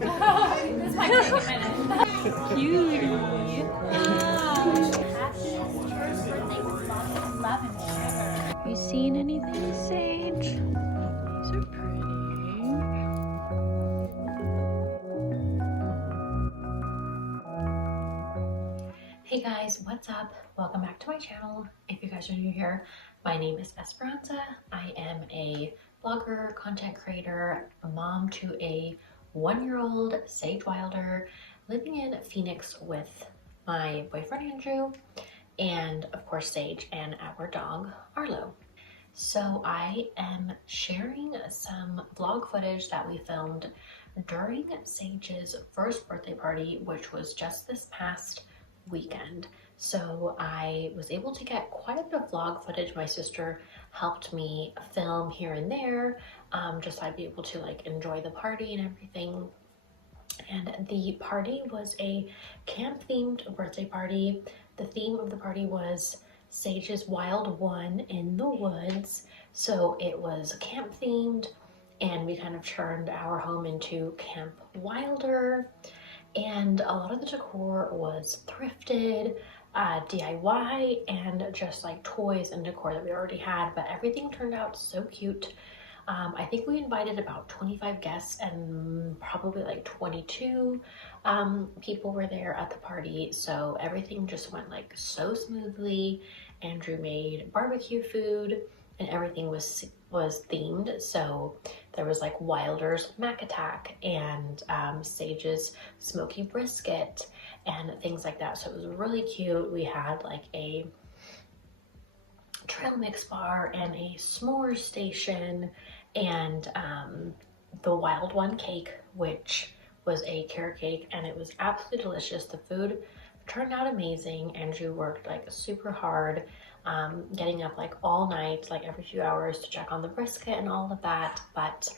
This might take a minute. Cutie. Wow. Happiest first birthday with lots of love and sugar. You seen anything, Sage? These are pretty. Hey guys, what's up? Welcome back to my channel. If you guys are new here, my name is Esperanza. I am a blogger, content creator, a mom to a 1-year-old Sage Wylder living in Phoenix with my boyfriend Andrew and of course Sage and our dog Arlo. So I am sharing some vlog footage that we filmed during Sage's first birthday party, which was just this past weekend. So I was able to get quite a bit of vlog footage. My sister helped me film here and there, just so I'd be able to like enjoy the party and everything. And the party was a camp themed birthday party. The theme of the party was Sage's Wylde 1 in the woods. So it was camp themed and we kind of turned our home into Camp Wylder. And a lot of the decor was thrifted, DIY, and just like toys and decor that we already had, but everything turned out so cute. I think we invited about 25 guests and probably like 22 people were there at the party, so everything just went like so smoothly. Andrew made barbecue food and everything was themed, so there was like Wylder's Mac Attack and Sage's Smoky Brisket and things like that. So it was really cute. We had like a trail mix bar and a s'mores station and the Wylde 1 cake, which was a carrot cake, and it was absolutely delicious. The food turned out amazing. Andrew worked like super hard, getting up like all night, like every few hours to check on the brisket and all of that. But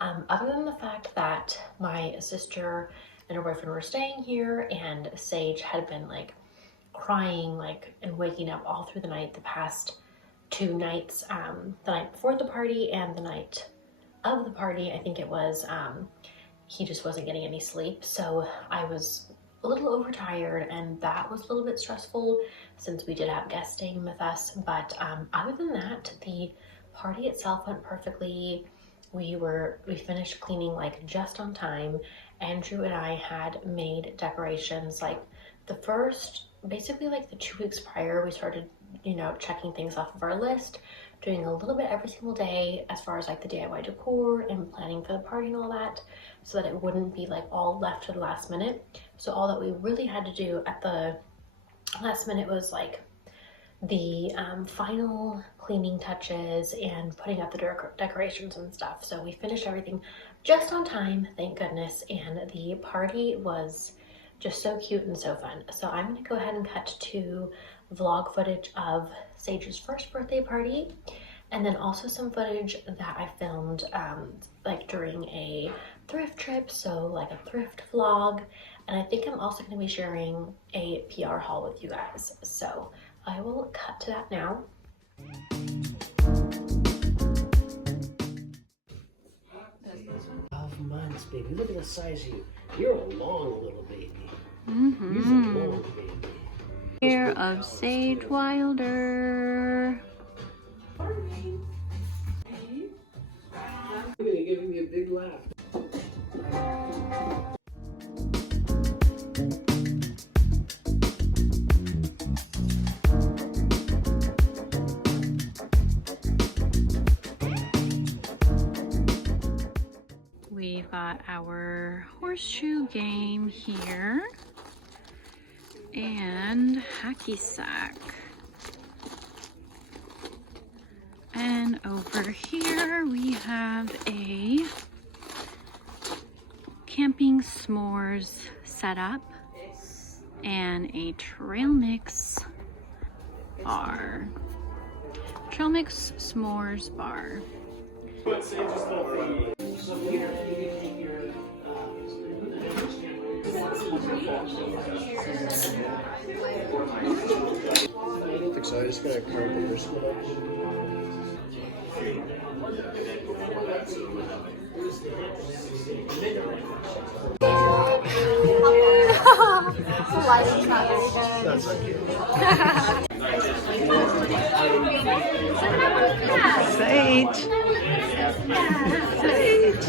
other than the fact that my sister and her boyfriend were staying here and Sage had been like crying like and waking up all through the night the past 2 nights, the night before the party and the night of the party, I think it was, he just wasn't getting any sleep. So I was a little overtired and that was a little bit stressful since we did have guests staying with us. But other than that, the party itself went perfectly. We finished cleaning like just on time. Andrew and I had made decorations like basically like the 2 weeks prior. We started, you know, checking things off of our list, doing a little bit every single day as far as like the DIY decor and planning for the party and all that, so that it wouldn't be like all left to the last minute. So all that we really had to do at the last minute was like the final cleaning touches and putting up the decorations and stuff. So we finished everything just on time, thank goodness, and the party was just so cute and so fun. So I'm gonna go ahead and cut to vlog footage of Sage's first birthday party, and then also some footage that I filmed like during a thrift trip, so like a thrift vlog. And I think I'm also going to be sharing a PR haul with you guys, so I will cut to that now. 12 months, baby. Look at the size of you. You're a long little baby. You're a long baby. Care of Sage Wylder. I'm gonna give me a big laugh. We've got our horseshoe game here and hacky sack. And over here we have a camping s'mores setup and a trail mix bar. Trail mix s'mores bar. So I just gotta carve the brisket up. realize it's not very good. That's okay. Sage. Sage.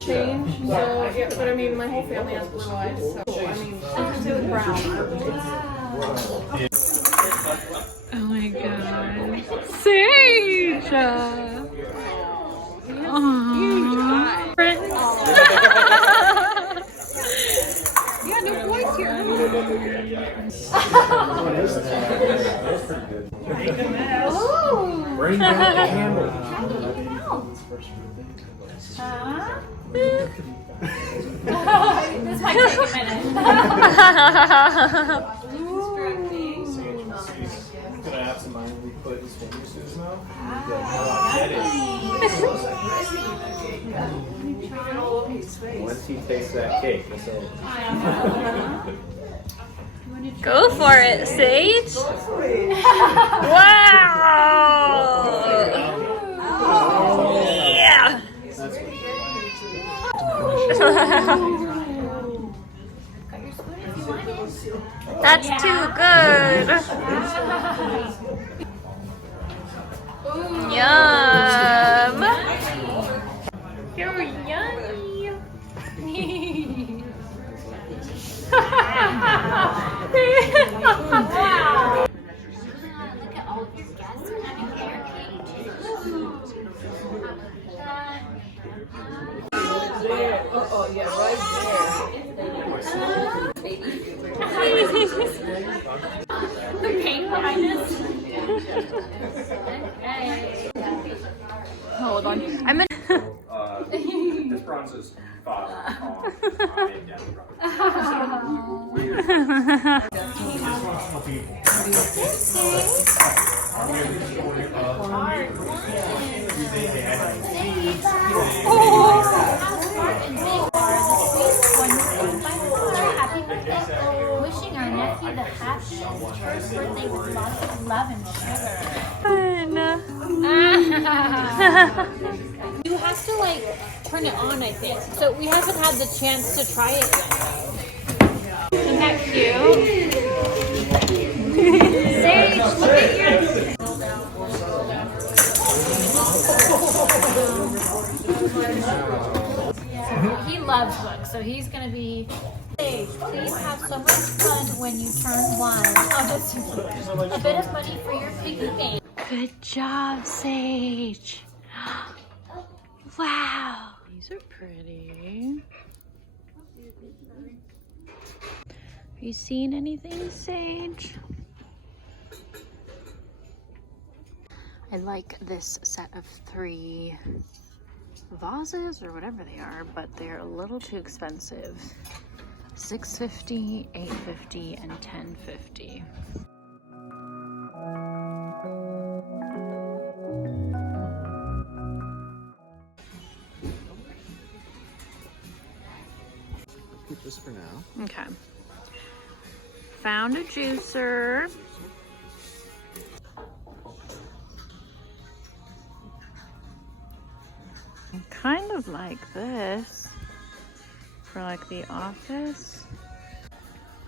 Change. So yeah, but I mean, my whole family has blue eyes. So I mean, brown. Oh my god. Sage! Yeah, no points here. Bring back the candle. This might take a minute. Can I have some money we put his fingers in his mouth? Once he takes that cake, it's over. Go for it, Sage. Wow. Yeah. That's too good. Yum. You're yummy. Wow. Look at all of your guests having their cake too. Oh yeah, right The paint behind us. Hold on. I'm in. This bronze's father on Dad's brother. Wishing our nephew the happiest first birthday with lots of love and sugar. You have to like turn it on, I think. So we haven't had the chance to try it yet. Isn't that cute? Sage, look at your... He loves books, so he's gonna be. Sage, please have so much fun when you turn 1. Oh, that's too cute. A bit of money for your piggy bank. Good job, Sage. Wow. These are pretty. Have you seen anything, Sage? I like this set of 3 vases or whatever they are, but they're a little too expensive. $6.50, $8.50, and $10.50. Keep this for now. Okay. Found a juicer. I kind of like this for like the office.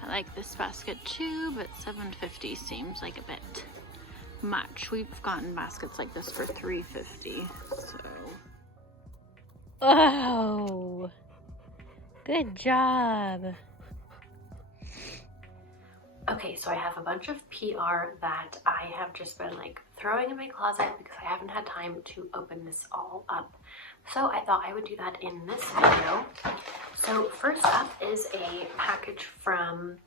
I like this basket too, but $7.50 seems like a bit much. We've gotten baskets like this for $3.50, so. Oh, good job. Okay, so I have a bunch of PR that I have just been like throwing in my closet because I haven't had time to open this all up. So I thought I would do that in this video. So first up is a package from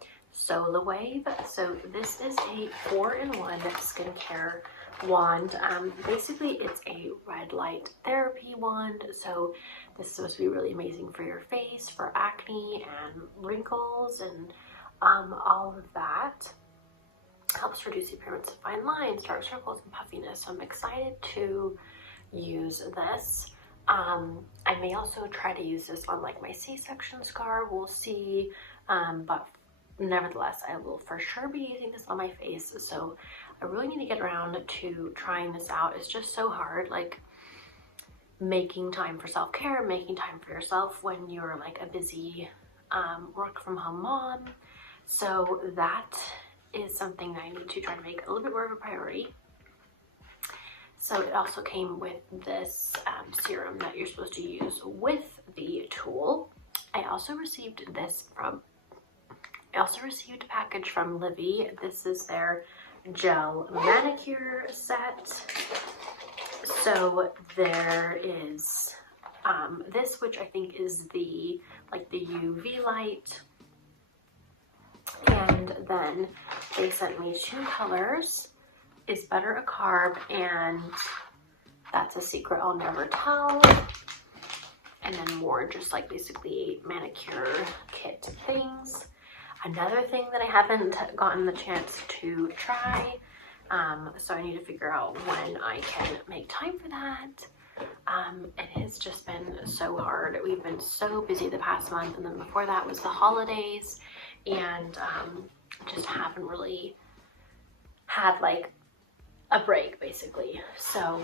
Wylde. So this is a 4-in-1 skincare wand. Basically it's a red light therapy wand. So this is supposed to be really amazing for your face, for acne and wrinkles and all of that. Helps reduce the appearance of fine lines, dark circles, and puffiness. So I'm excited to use this. I may also try to use this on like my C-section scar, we'll see, but nevertheless I will for sure be using this on my face. So I really need to get around to trying this out. It's just so hard. Like making time for self-care, making time for yourself when you're like a busy work from home mom. So that is something that I need to try to make a little bit more of a priority. So it also came with this serum that you're supposed to use with the tool. I also received a package from Livy. This is their gel manicure set. So there is this, which I think is the UV light, and then they sent me 2 colors. Is Butter a Carb, and That's a Secret I'll Never Tell, and then more just like basically manicure kit things. Another thing that I haven't gotten the chance to try, so I need to figure out when I can make time for that. It has just been so hard. We've been so busy the past month, and then before that was the holidays, and just haven't really had like a break basically. So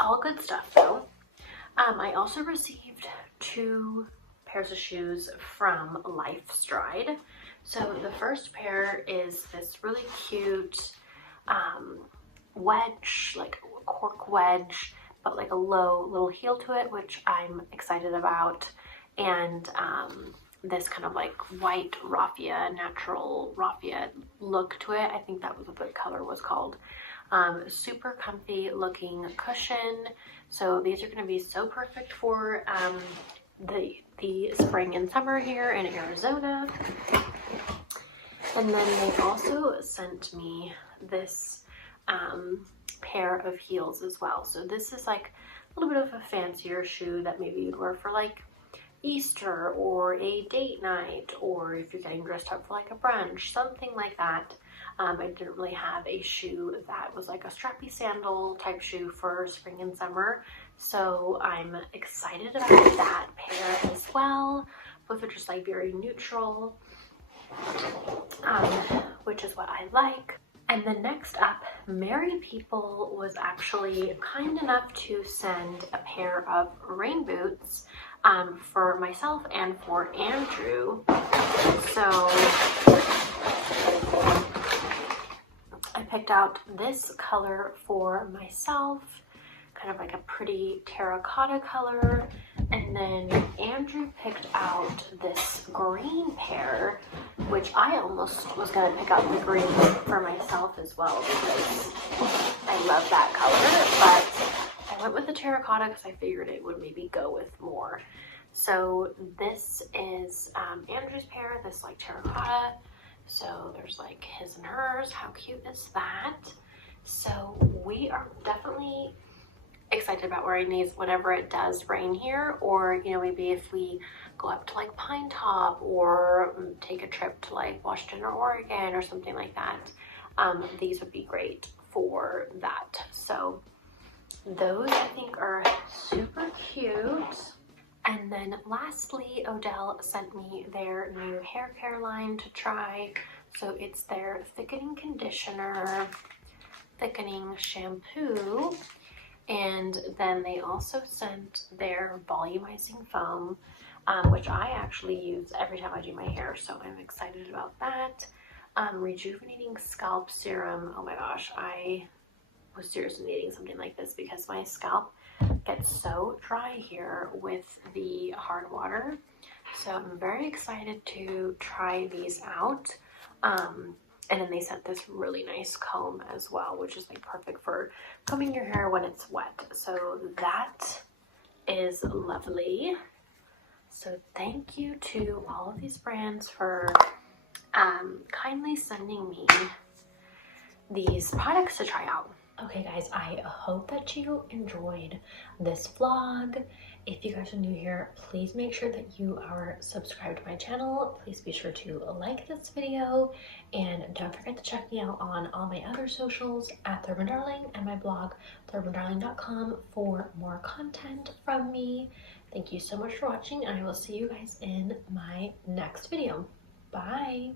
all good stuff though. I also received 2 pairs of shoes from Lifestride. So the first pair is this really cute wedge, like a cork wedge, but like a low little heel to it, which I'm excited about. And this kind of like white raffia, natural raffia look to it. I think that was what the color was called. Super comfy looking cushion. So these are going to be so perfect for the spring and summer here in Arizona. And then they also sent me this pair of heels as well. So this is like a little bit of a fancier shoe that maybe you'd wear for like Easter or a date night, or if you're getting dressed up for like a brunch, something like that. I didn't really have a shoe that was like a strappy sandal type shoe for spring and summer, so I'm excited about that pair as well. Both are just like very neutral, which is what I like. And then next up, Merry People was actually kind enough to send a pair of rain boots for myself and for Andrew. So I picked out this color for myself, kind of like a pretty terracotta color, and then Andrew picked out this green pair, which I almost was going to pick out the green for myself as well because I love that color, but I went with the terracotta because I figured it would maybe go with more. So this is Andrew's pair, this like terracotta. So there's like his and hers. How cute is that? So we are definitely excited about wearing these whenever it does rain here, or you know, maybe if we go up to like Pine Top or take a trip to like Washington or Oregon or something like that. These would be great for that. So those I think are super cute. And then lastly, Odell sent me their new hair care line to try. So it's their thickening conditioner, thickening shampoo, and then they also sent their volumizing foam, which I actually use every time I do my hair, so I'm excited about that. Rejuvenating scalp serum. Oh my gosh, I was seriously needing something like this because my scalp gets so dry here with the hard water. So I'm very excited to try these out. And then they sent this really nice comb as well, which is like perfect for combing your hair when it's wet. So that is lovely. So thank you to all of these brands for kindly sending me these products to try out. Okay guys, I hope that you enjoyed this vlog. If you guys are new here, please make sure that you are subscribed to my channel. Please be sure to like this video, and don't forget to check me out on all my other socials at ThriftingWithDarling and my blog thriftingwithdarling.com for more content from me. Thank you so much for watching, and I will see you guys in my next video. Bye!